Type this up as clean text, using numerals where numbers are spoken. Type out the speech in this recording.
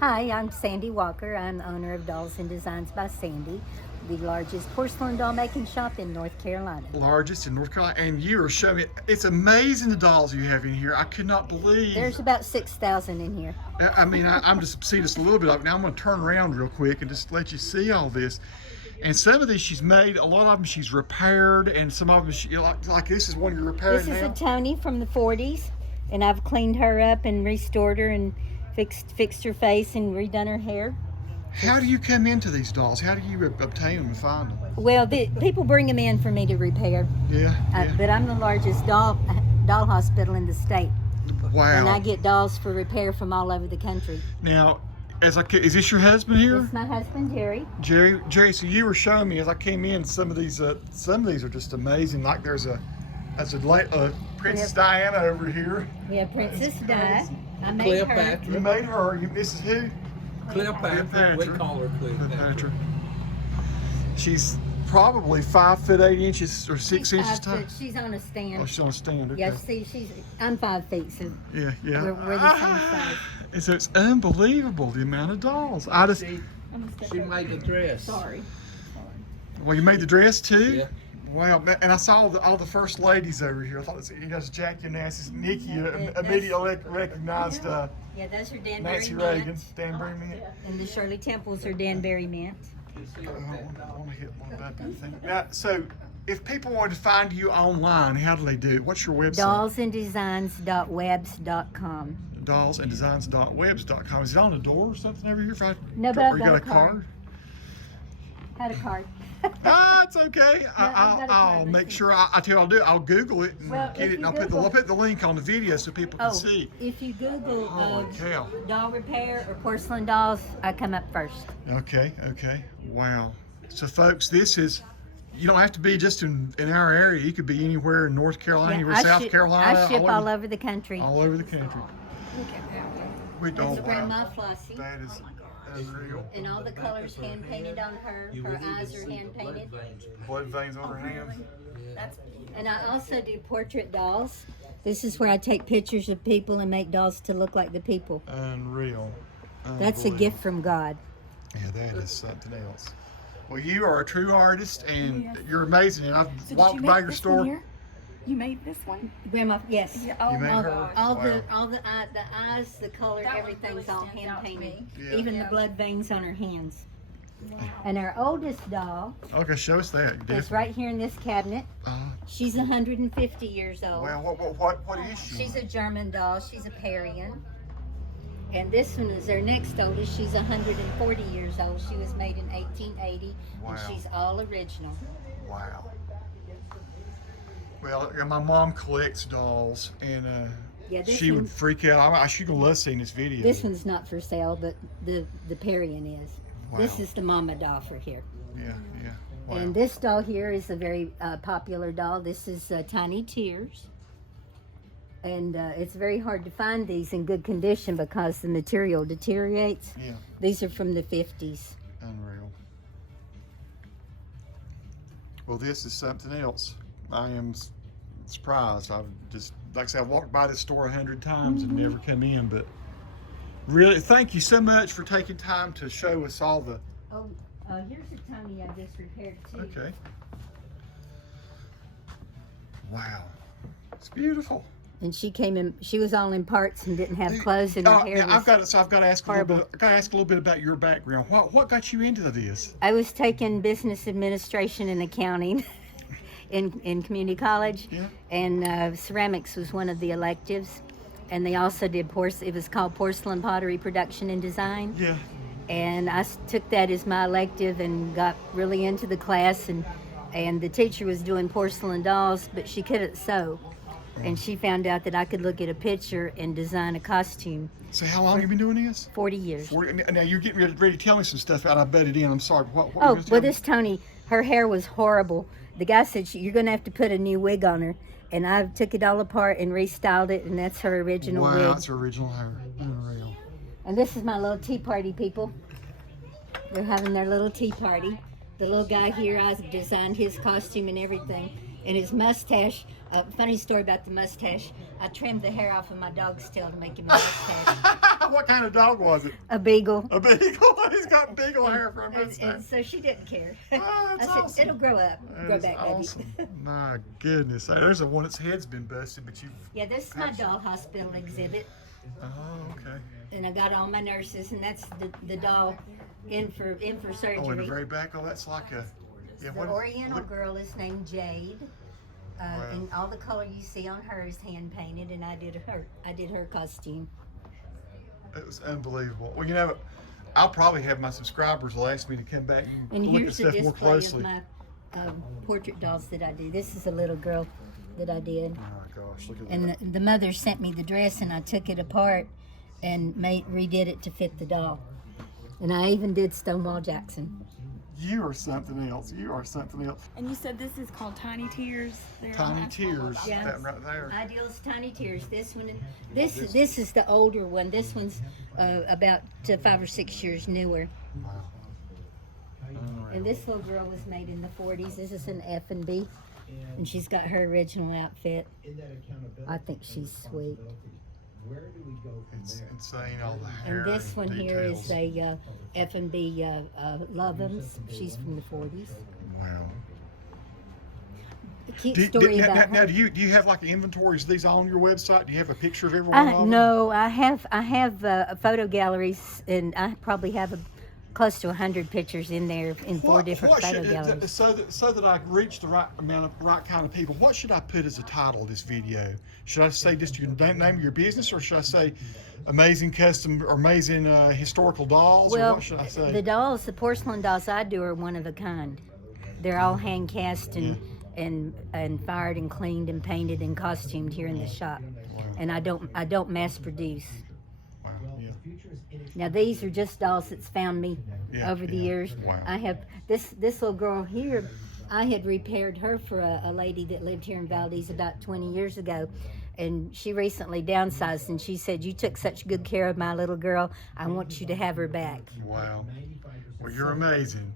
Hi, I'm Sandy Walker. I'm owner of Dolls and Designs by Sandi, the largest porcelain doll making shop in North Carolina. Largest in North Carolina, and you are showing me. It's amazing the dolls you have in here. I could not believe. There's about 6,000 in here. I'm just see just a little bit of it. Now I'm going to turn around real quick and just let you see all this. And some of these she's made, a lot of them she's repaired, and some of them like this is one you're repairing This is now. a Tony from the 40s, and I've cleaned her up and restored her and fixed her face and redone her hair. How do you come into these dolls? How do you obtain them and find them? Well, people bring them in for me to repair, Yeah. but I'm the largest doll hospital in the state, Wow. and I get dolls for repair from all over the country. Now, is this your husband here? This is my husband, Jerry. Jerry, so you were showing me as I came in some of these are just amazing. Like there's a Princess Diana over here. We have Princess Di. I made Cleopatra. You made her. This is who? Cleopatra. We call her Cleopatra. She's probably 5 foot 8 inches or 6 She's inches 5 tall. foot. She's on a stand. Oh, she's on a stand. Okay. Yeah, see, I'm 5 feet, so Yeah. we're the same size. And so it's unbelievable the amount of dolls. I just She made the dress. Sorry. well, you made the dress too. Yeah. Wow, and I saw all the first ladies over here. I thought you guys Jackie and Nancy. Nikki immediately recognized Yeah, those are Danbury Nancy mint. Reagan, Danbury Mint. And the Shirley Temples are Danbury mint. I want to hit one of that thing. Now, so if people wanted to find you online, how do they do it? What's your website? Dollsanddesigns.webs.com. Dollsanddesigns.webs.com. Is it on the door or something over here? No, but or I've you got got a a card? Had a card. It's okay. I've got a I'll card. make sure. I tell you what I'll do. I'll Google it and Well, get if it, and you I'll put the link on the video so people can see. If you Google Holy cow. doll repair or porcelain dolls, I come up first. Okay. Wow. So, folks, this is. You don't have to be just in our area. You could be anywhere in North Carolina, Yeah, anywhere South Carolina. I ship all over the country. All over the country. We don't. That's Grandma Flossie. That is unreal. And all the colors hand painted on her. Her eyes are hand painted. Blood veins on her hands. And I also do portrait dolls. This is where I take pictures of people and make dolls to look like the people. Unreal. That's a gift from God. Yeah, that is something else. Well, you are a true artist, and you're amazing. And I've walked by your store. You made this one? Grandma, yes. Yeah, You made her? All Wow. the eyes, the color, everything's all hand painted. Yeah. Even the blood veins on her hands. And our oldest doll Okay, show us that. is right here in this cabinet. She's 150 years old. Well, what is she? She's a German doll. She's a Parian. And this one is our next oldest. She's 140 years old. She was made in 1880, Wow. and she's all original. Wow. Well, my mom collects dolls, and Yeah, this she would one- freak out. She's gonna love seeing this video. This one's not for sale, but the Parian is. This Wow. is the mama doll for here. Yeah. Wow. And this doll here is a very popular doll. This is Tiny Tears. And it's very hard to find these in good condition because the material deteriorates. Yeah. These are from the 50s. Unreal. Well, this is something else. I am surprised. I've just, like I said, I've walked by this store 100 times and never come in, but really, thank you so much for taking time to show us all the. Oh, here's a Tony I just repaired too. Okay. Wow. It's beautiful. And she came in, she was all in parts and didn't have clothes and her hair Now, was I've got to ask horrible. a little bit about your background. What got you into this? I was taking business administration and accounting in community college, Yeah. and ceramics was one of the electives. And they also did it was called porcelain pottery production and design. Yeah. And I took that as my elective and got really into the class. And the teacher was doing porcelain dolls, but she couldn't sew. And she found out that I could look at a picture and design a costume. So how long have you been doing this? 40 years. Now you're getting ready to tell me some stuff out. I butted in. I'm sorry. What were you Oh, gonna tell well, me? this Tony, her hair was horrible. The guy said, you're going to have to put a new wig on her. And I took it all apart and restyled it, and that's her original Wow, wig. that's her original hair. Unreal. And this is my little tea party, people. They're having their little tea party. The little guy here, I designed his costume and everything. And his mustache, funny story about the mustache, I trimmed the hair off of my dog's tail to make him a mustache. What kind of dog was it? A beagle. A beagle. He's got beagle hair for a mustache. And so she didn't care. Oh, I that's said, awesome. it'll grow up. That Grow is back, awesome. baby. My goodness. There's a one that's head's been busted, but you. Yeah, this is my doll hospital exhibit. Oh, okay. And I got all my nurses, and that's the doll in for surgery. Oh, in the very back. Oh, that's like a. Yeah, The what Oriental look- girl is named Jade. Wow. And all the color you see on her is hand painted, and I did her costume. It was unbelievable. Well, you know, I'll probably have my subscribers will ask me to come back and, And look at here's the stuff more display closely. of my portrait dolls that I do. This is a little girl that I did, Oh my gosh, look at and that. the mother sent me the dress, and I took it apart and redid it to fit the doll. And I even did Stonewall Jackson. You are something else. You are something else. And you said this is called Tiny Tears. There. Tiny Tears, Yeah. that right there. Ideal's Tiny Tears. This one, this is the older one. This one's about 5 or 6 years newer. Wow. All right. And this little girl was made in the 40s. This is an F&B, and she's got her original outfit. I think she's sweet. It's insane, all the hair. And this one here is details. a F&B Love'ems. She's from the 40s. Wow. A cute story about her. Now, do you have like inventories of these on your website? Do you have a picture of every one of them? No, I have photo galleries, and I probably have close to 100 pictures in there in 4 different photo galleries. So that I can reach the right kind of people, what should I put as a title of this video? Should I say just your name of your business, or should I say amazing custom or amazing historical dolls, or Well, what should I say? the porcelain dolls I do are one of a kind. They're all hand cast and fired and cleaned and painted and costumed here in the shop. Wow. And I don't mass produce. Wow, yeah. Now these are just dolls that's found me Yeah, over the yeah. years. Wow. I have this little girl here. I had repaired her for a lady that lived here in Valdez about 20 years ago, and she recently downsized, and she said, "You took such good care of my little girl. I want you to have her back." Wow. Well, you're amazing.